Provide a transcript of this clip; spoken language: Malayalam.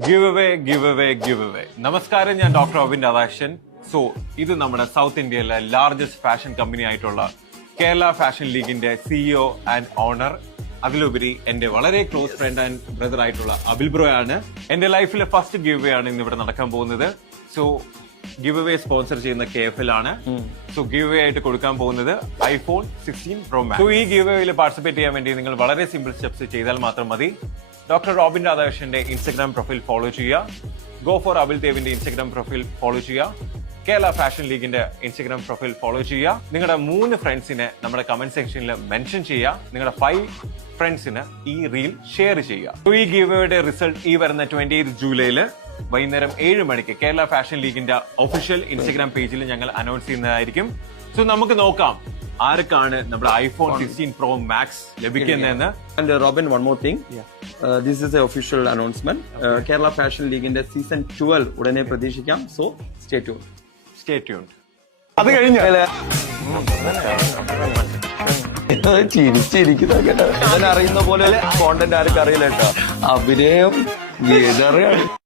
Give away. നമസ്കാരം, ഞാൻ ഡോക്ടർ റോബിൻ രാധാകൃഷ്ണൻ. സോ ഇത് നമ്മുടെ സൗത്ത് ഇന്ത്യയിലെ ലാർജസ്റ്റ് ഫാഷൻ കമ്പനി ആയിട്ടുള്ള കേരള ഫാഷൻ ലീഗിന്റെ സിഇഒ ആൻഡ് ഓണർ, അതിലുപരി എന്റെ വളരെ ക്ലോസ് ഫ്രണ്ട് ആൻഡ് ബ്രദർ ആയിട്ടുള്ള അബിൽ ബ്രോ ആണ്. എന്റെ ലൈഫിലെ ഫസ്റ്റ് ഗിവ് അവേ ആണ് ഇന്ന് ഇവിടെ നടക്കാൻ പോകുന്നത്. സോ ഗിവ് അവേ സ്പോൺസർ ചെയ്യുന്ന KFL ആണ്. സോ ഗിവ് അവേ ആയിട്ട് കൊടുക്കാൻ പോകുന്നത് iPhone 16 Pro Max. സോ ഈ ഗിവ് അവേയിൽ പാർട്ടിസിപ്പേറ്റ് ചെയ്യാൻ വേണ്ടി നിങ്ങൾ വളരെ സിമ്പിൾ സ്റ്റെപ്സ് ചെയ്താൽ മാത്രം മതി. ഡോക്ടർ റോബിൻ രാധാകൃഷ്ണന്റെ ഇൻസ്റ്റഗ്രാം പ്രൊഫൈൽ ഫോളോ ചെയ്യുക, ഗോ ഫോർ അബിൽ ദേവിന്റെ ഇൻസ്റ്റഗ്രാം പ്രൊഫൈൽ ഫോളോ ചെയ്യുക, കേരള ഫാഷൻ ലീഗിന്റെ ഇൻസ്റ്റഗ്രാം പ്രൊഫൈൽ ഫോളോ ചെയ്യുക. നിങ്ങളുടെ 3 ഫ്രണ്ട്സിനെ നമ്മുടെ കമന്റ് സെക്ഷനിൽ മെൻഷൻ ചെയ്യുക. നിങ്ങളുടെ 5 ഫ്രണ്ട്സിന് ഈ റീൽ ഷെയർ ചെയ്യുക. സോ ഈ ഗിവ് അവേയുടെ റിസൾട്ട് ഈ വരുന്ന 28 ജൂലൈയില് വൈകുന്നേരം 7 മണിക്ക് കേരള ഫാഷൻ ലീഗിന്റെ ഒഫീഷ്യൽ ഇൻസ്റ്റഗ്രാം പേജിൽ ഞങ്ങൾ അനൗൺസ് ചെയ്യുന്നതായിരിക്കും. സോ നമുക്ക് നോക്കാം ആർക്കാണ് നമ്മുടെ iPhone 16 Pro Max ലഭിക്കുന്നതെന്ന്. And Robin, one more thing. This is the official announcement. Kerala Fashion League in the season 12 ഉടനെ പ്രതീക്ഷിക്കാം. So stay tuned. Stay tuned. അത് കഴിഞ്ഞ ചിരിച്ചിരിക്കുന്ന കേട്ടോ. അറിയുന്ന പോലെ കോണ്ടന്റ് ആർക്കും അറിയില്ല കേട്ടോ. അഭിനയം